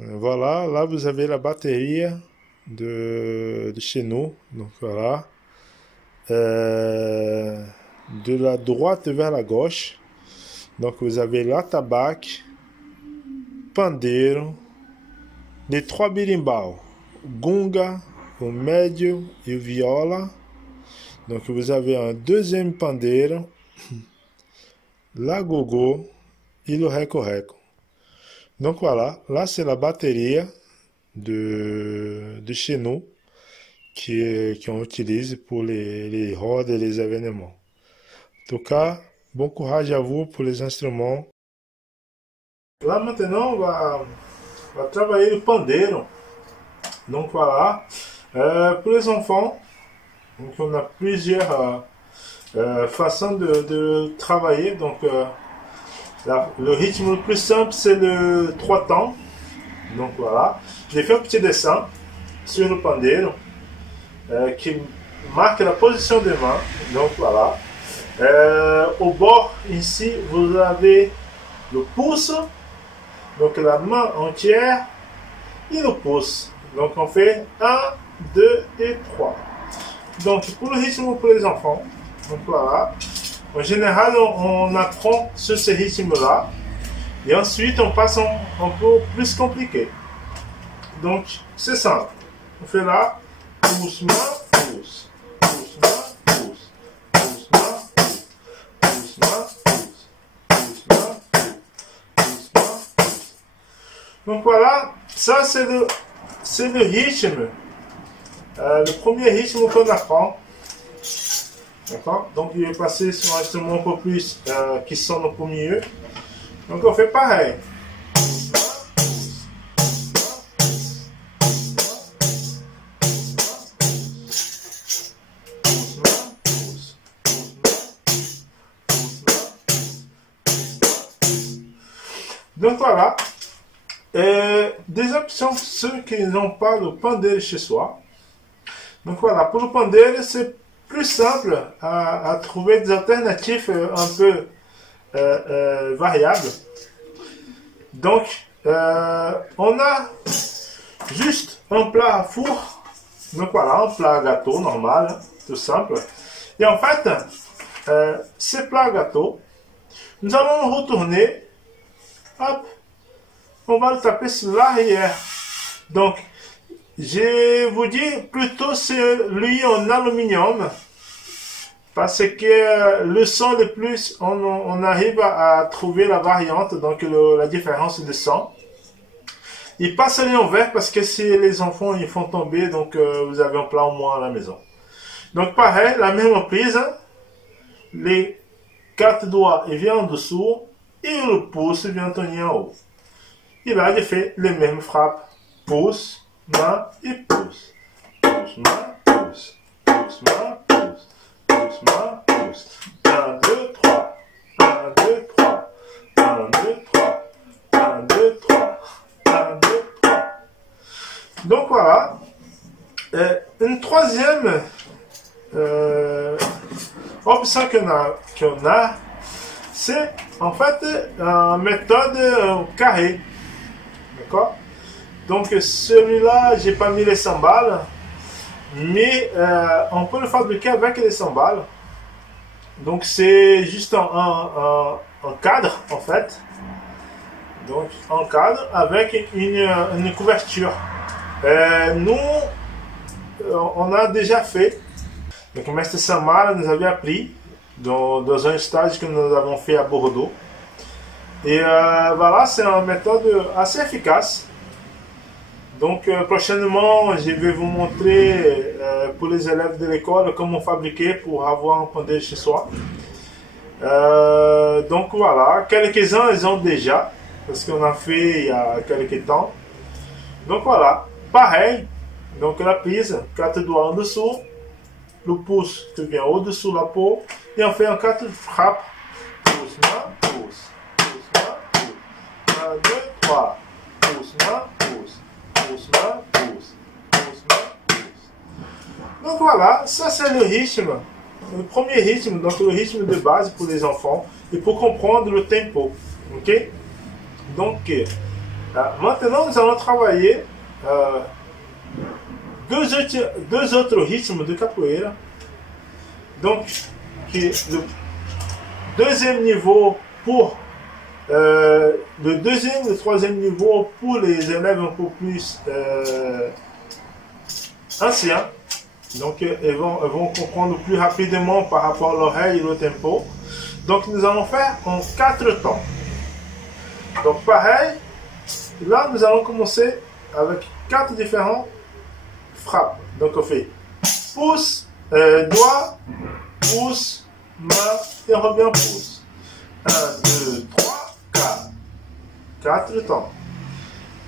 Voilà, là vous avez la batterie de chez nous. Donc voilà. Euh, de la droite vers la gauche. Donc vous avez la tabac, pandeiro, les trois birimbau, gunga, o médio e o viola. Donc vous avez un deuxième pandeiro, la gogo et le reco-reco. Donc voilà, là c'est la batterie de chez nous qu'on utilise pour les rodes et les événements. En tout cas, bon courage à vous pour les instruments. Là maintenant, on va travailler le pandeiro. Donc voilà, pour les enfants, donc on a plusieurs façons de travailler. Donc le rythme le plus simple, c'est le 3 temps. Donc voilà, j'ai fait un petit dessin sur le pandeiro qui marque la position des mains. Donc voilà, au bord ici, vous avez le pouce, donc la main entière et le pouce. Donc on fait 1, 2 et 3. Donc pour le rythme pour les enfants, donc voilà, en général on apprend sur ce rythme-là et ensuite on passe un peu plus compliqué. Donc c'est simple, on fait là, pouce, main, pouce, pouce, main, pouce, pouce, main, pouce, pouce, main, pouce, pouce, main, pouce, main, pouce. Donc voilà, ça c'est le rythme, le premier rythme qu'on apprend. D'accord? Donc il est passé sur un instrument un peu plus qui sonne un peu mieux. Donc on fait pareil. Donc voilà. Des options, ceux qui n'ont pas le pandeiro chez soi. Donc voilà, pour le pandeiro, c'est plus simple à trouver des alternatives un peu variables. Donc, on a juste un plat à four. Donc voilà, un plat à gâteau normal, tout simple. Et en fait, ces plats à gâteau, nous allons retourner. Hop, on va le taper sur l'arrière. Donc, je vous dis plutôt c'est lui en aluminium parce que le son le plus, on arrive à trouver la variante, donc la différence de son. Il passe lui en verre parce que si les enfants ils font tomber, donc vous avez un plat au moins à la maison. Donc pareil, la même prise, les 4 doigts ils viennent en dessous et le pouce vient tenir en haut. Et là j'ai fait les mêmes frappes, pouce, main et pouce. Pouce, main, pouce. Pouce, main, pouce. Pouce, main, pouce. 1, 2, 3. 1, 2, 3. 1, 2, 3. 1, 2, 3. 1, 2, 3. Donc voilà. Une troisième option qu'on a, c'est en fait une méthode carré. D'accord? Donc celui-là, j'ai pas mis les cymbales, mais on peut le fabriquer avec les cymbales. Donc c'est juste un cadre en fait. Donc un cadre avec une couverture. Nous, on a déjà fait. Donc le mestre Samara nous avait appris dans un stage que nous avons fait à Bordeaux. Et voilà, c'est une méthode assez efficace. Donc prochainement, je vais vous montrer pour les élèves de l'école comment fabriquer pour avoir un pandeiro chez soi. Donc voilà, quelques-uns ils ont déjà, parce qu'on a fait il y a quelques temps. Donc voilà, pareil. Donc la prise, 4 doigts en dessous, le pouce qui vient au-dessous de la peau, et on fait en 4 frappes. Pouce, main, pouce. Pouce, main, pouce. 1, 2, 3. Pouce, main, pouce. Pouce, main, pouce. Pouce, main, pouce. Donc voilà, ça c'est le rythme. Le premier rythme, donc le rythme de base pour les enfants, et pour comprendre le tempo. Ok? Donc, Maintenant, nous allons travailler deux autres rythmes de capoeira. Donc, qui est le deuxième niveau pour le deuxième et le troisième niveau pour les élèves un peu plus anciens. Donc, ils vont comprendre plus rapidement par rapport à l'oreille et le tempo. Donc, nous allons faire en 4 temps. Donc, pareil, là, nous allons commencer avec 4 différents frappes. Donc, on fait pouce, doigt, pouce, main et on revient pouce. 1, 2, 3, 4. 4 temps.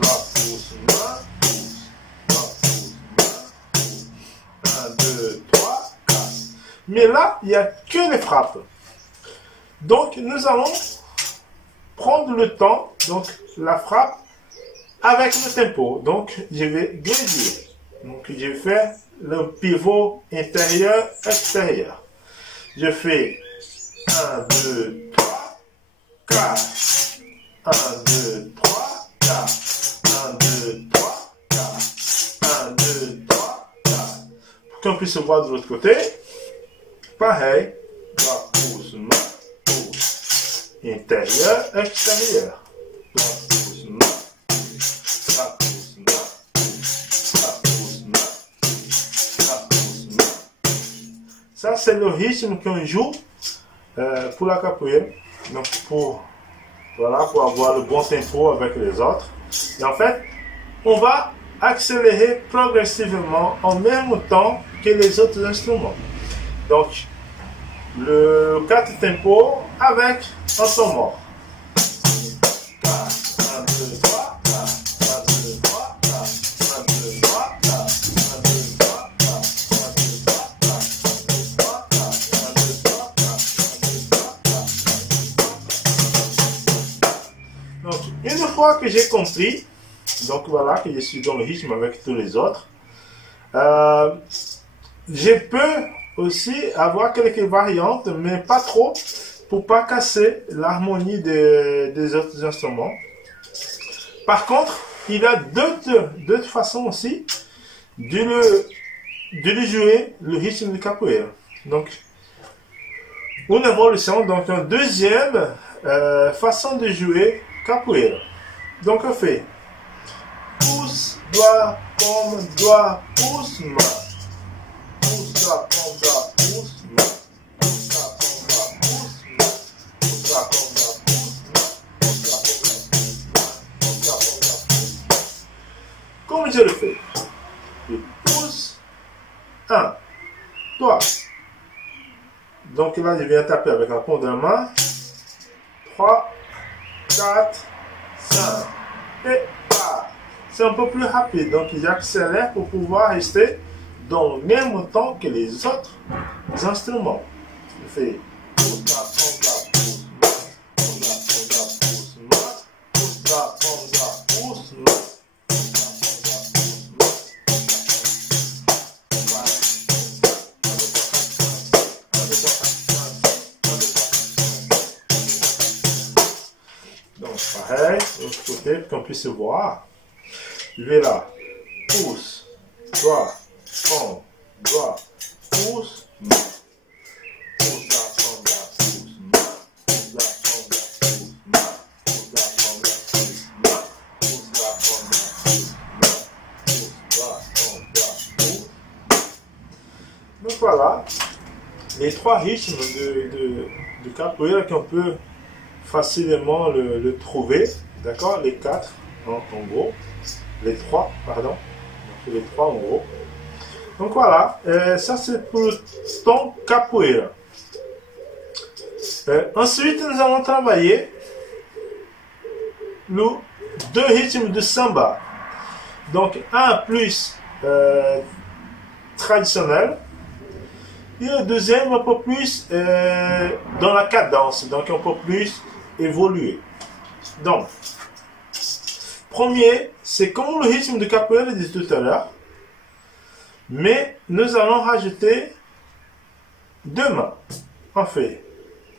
Doigt, pouce, main, pouce. Doigt, pouce, main, pouce. 1, 2, 3, 4. Mais là, il n'y a que les frappes. Donc, nous allons prendre le temps, donc la frappe, avec le tempo. Donc, je vais grédir. Donc, je fais le pivot intérieur-extérieur. Je fais 1, 2, 3, 4. 1, 2, 3, 4. 1, 2, 3, 4. 1, 2, 3, 4. Pour qu'on puisse voir de l'autre côté. Pareil. Doigt, pouce, main, pouce. Intérieur, extérieur. Doigt, pouce, main, pouce. Doigt, pouce, main, pouce. Doigt, pouce, main, pouce. Doigt, pouce, main. Ça, c'est le rythme qu'on joue pour la capoeira. Donc, pour avoir le bon tempo avec les autres. Et en fait, on va accélérer progressivement en même temps que les autres instruments. Donc, le 4 tempo avec un temps mort. 4, 1, 2, 3, 4, 1, 2, 3, 4, 1, 2, 3, 4, 1, 2, 3, 4, 1, 2, 3, 4, 1, 2, 3, 4, 1, 2, 3, 4, 1, 2, 3, 4. Donc, une fois que j'ai compris, donc voilà, que je suis dans le rythme avec tous les autres, je peux aussi avoir quelques variantes, mais pas trop, pour pas casser l'harmonie des autres instruments. Par contre, il y a d'autres façons aussi de jouer le rythme de capoeira. Donc, une évolution, donc une deuxième façon de jouer capoeira. Donc, on fait pouce, doigt, paume, doigt, pouce, main. Pouce, doigt, paume, doigt, pouce, main. Pouce, doigt, paume, doigt, pouce, main. Pouce, doigt, paume, doigt, pouce, main. Pouce, doigt, paume, doigt, pouce, main. Pouce, doigt, paume, doigt, pouce, main. Comme je le fais. Je pouce, 1, doigt. Donc là, je viens taper avec la paume de la main. 3, 4, 5. Et pas. C'est un peu plus rapide. Donc j'accélère pour pouvoir rester dans le même temps que les autres instruments. Je fais pouce, doigt, paume, doigt, pouce, main. Pouce, doigt, paume, doigt, pouce, main. Pouce, doigt, paume, doigt, pouce, main. Pouce, doigt, paume, doigt, pouce, main. Donc pareil, de l'autre côté, pour qu'on puisse voir. Je vais là, pouce, doigt, paume, doigt, pouce, main. Pouce, doigt, paume, doigt, pouce, main. Pouce, doigt, paume, doigt, pouce, main. Pouce, doigt, paume, doigt, pouce, main. Pouce, doigt, paume, doigt, pouce, main. Pouce, doigt, paume, doigt, pouce. Donc voilà, les 3 rythmes de capoeira qu'on peut facilement le trouver, d'accord, les 4 en gros. Les 3, pardon. Donc, les 3 en gros. Donc voilà, ça c'est pour le ton capoeira. Ensuite, nous allons travailler le 2 rythmes de samba. Donc un plus traditionnel et le deuxième un peu plus dans la cadence, donc un peu plus évolué. Donc, premier, c'est comme le rythme de capoeira de tout à l'heure, mais nous allons rajouter 2 mains. On fait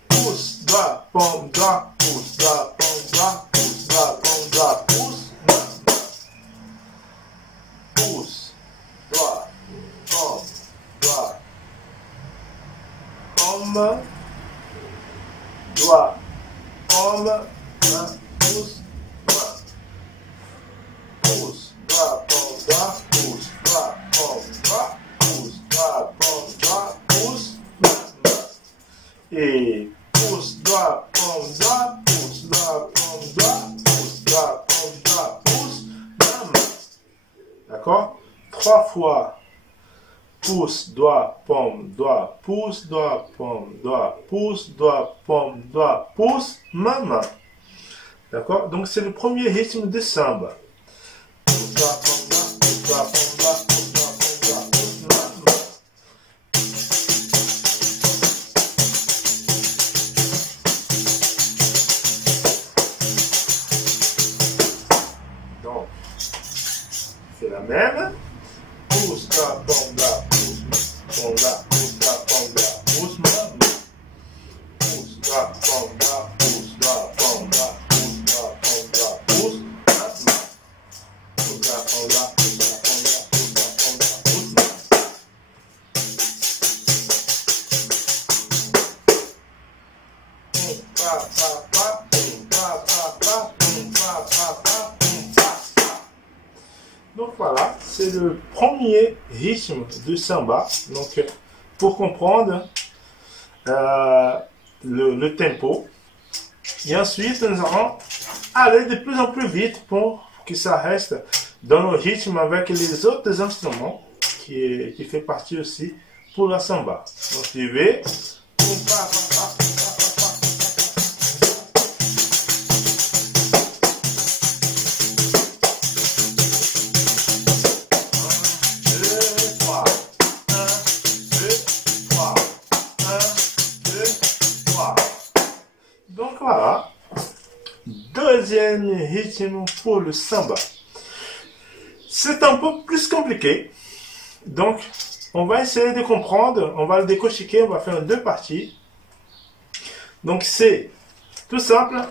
pouce, doigt, paume, doigt, pouce, doigt, paume, doigt, pouce, doigt, paume, doigt, pouce. pomme, doigt, pomme, main, pouce, main. Pouce, doigt, pomme, doigt, pouce, doigt, pomme, doigt, pouce, doigt, pomme, doigt, pouce, main. Et pouce, doigt, pomme, doigt, pouce, doigt, pomme, doigt, pouce, doigt, pomme, doigt, pouce, main. D'accord? 3 fois. Pouce, doigt, pomme, doigt, pouce, doigt, pomme, doigt, pouce, doigt, pomme, doigt, pouce, main. D'accord? Donc c'est le premier rythme de samba. Pouce, doigt, pomme, doigt, pouce, doigt, pomme, doigt, pouce, doigt, pomme, doigt, pouce, main. Donc, c'est la même. Pouce, doigt, pomme, doigt, pouce, pomme, doigt, pouce, doigt, pomme, doigt, pouce, main. Pouce, doigt, pomme, doigt, pouce, doigt, pomme, doigt, pouce, doigt, pomme, doigt, pouce, main. Pouce, doigt, pomme, doigt, pouce, doigt, pomme, doigt, pouce, doigt, pomme, doigt, pouce, main. Pa, pa, pa, pa, pa, pa, pa, pa, pa, pa. Donc voilà, c'est le premier rythme de samba. Donc pour comprendre le tempo. Et ensuite, nous allons aller de plus en plus vite pour que ça reste dans le rythme avec les autres instruments qui fait partie aussi pour la samba. Donc je vais. Donc voilà, deuxième rythme pour le samba. C'est un peu plus compliqué. Donc, on va essayer de comprendre, on va le décortiquer, on va faire en 2 parties. Donc c'est tout simple,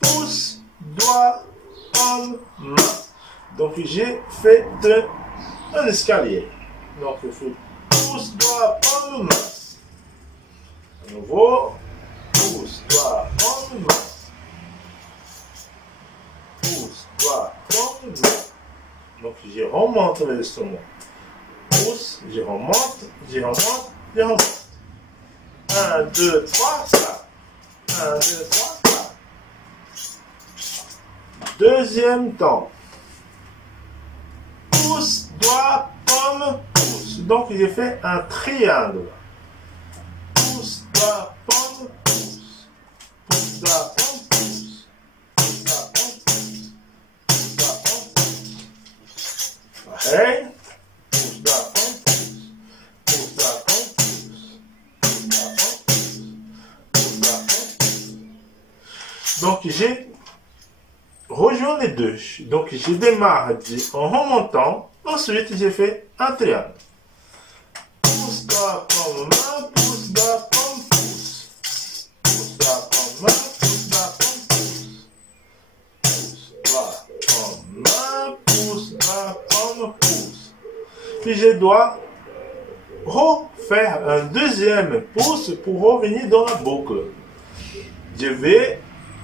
pouce, doigt, pomme, main. Donc j'ai fait un escalier. Donc il faut pouce, doigt, pomme, main. À nouveau. Pouce, doigt, pomme, main. Pouce, doigt, pomme, main. Donc je remonte l'instrument. Pouce, je remonte, je remonte, je remonte. 1, 2, 3, 4. 1, 2, 3, 4. Deuxième temps. Pouce, doigt, pomme, pouce. Donc j'ai fait un triangle. Pouce, doigt, pomme, pouce. Pouce, doigt, pomme, pouce. Pouce, doigt, pomme, pouce. Pouce, doigt, pomme, pouce. Pareil. Pouce, doigt, pomme, pouce. Pouce, doigt, pomme, pouce. Pouce, doigt, pomme, pouce. Pouce, doigt, pomme, pouce. Donc j'ai rejoint les deux. Donc je démarre en remontant. Ensuite j'ai fait un triangle. Pouce, doigt, pomme, main, pouce, doigt, pomme, pouce. Pouce, doigt, pomme, main, pouce, doigt, pomme, pouce. Pouce, doigt, pomme, main, pouce, doigt, pomme, pouce. Puis je dois refaire un deuxième pouce pour revenir dans la boucle. Je vais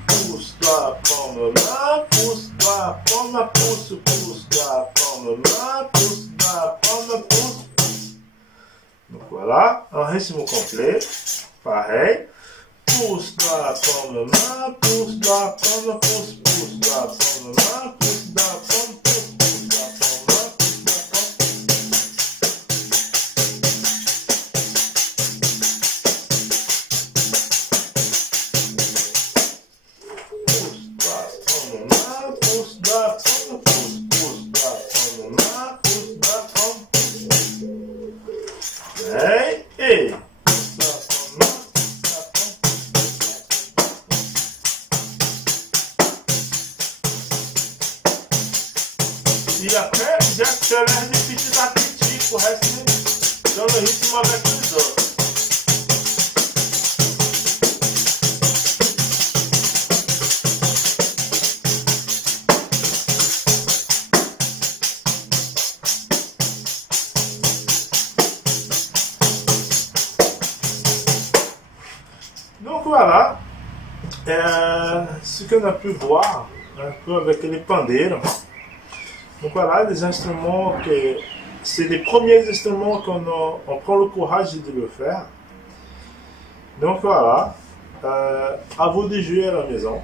pouce, doigt, pomme, main, pouce, doigt, pomme, pouce, pouce, doigt, pomme, main, pouce, doigt, pomme, pouce. Donc voilà, un rythme complet. Pareil. Pouce, doigt, pomme, main, pouce, doigt, pomme, pouce, pouce, doigt, pomme, main, pouce, doigt, pomme, pouce, pouce, doigt, pomme, main, pouce, doigt, pomme. Pouce, doigt, pomme, main, pouce, doigt, pomme, pouce, pouce, doigt, pomme, main, pouce, doigt, pomme, pouce. Et e après, j'accélère de petit à petit pour rester dans le rythme avec les autres. Ce qu'on a pu voir un peu avec les pandeiros. Donc voilà, des instruments que c'est les premiers instruments on prend le courage de le faire. Donc voilà, à vous de jouer à la maison.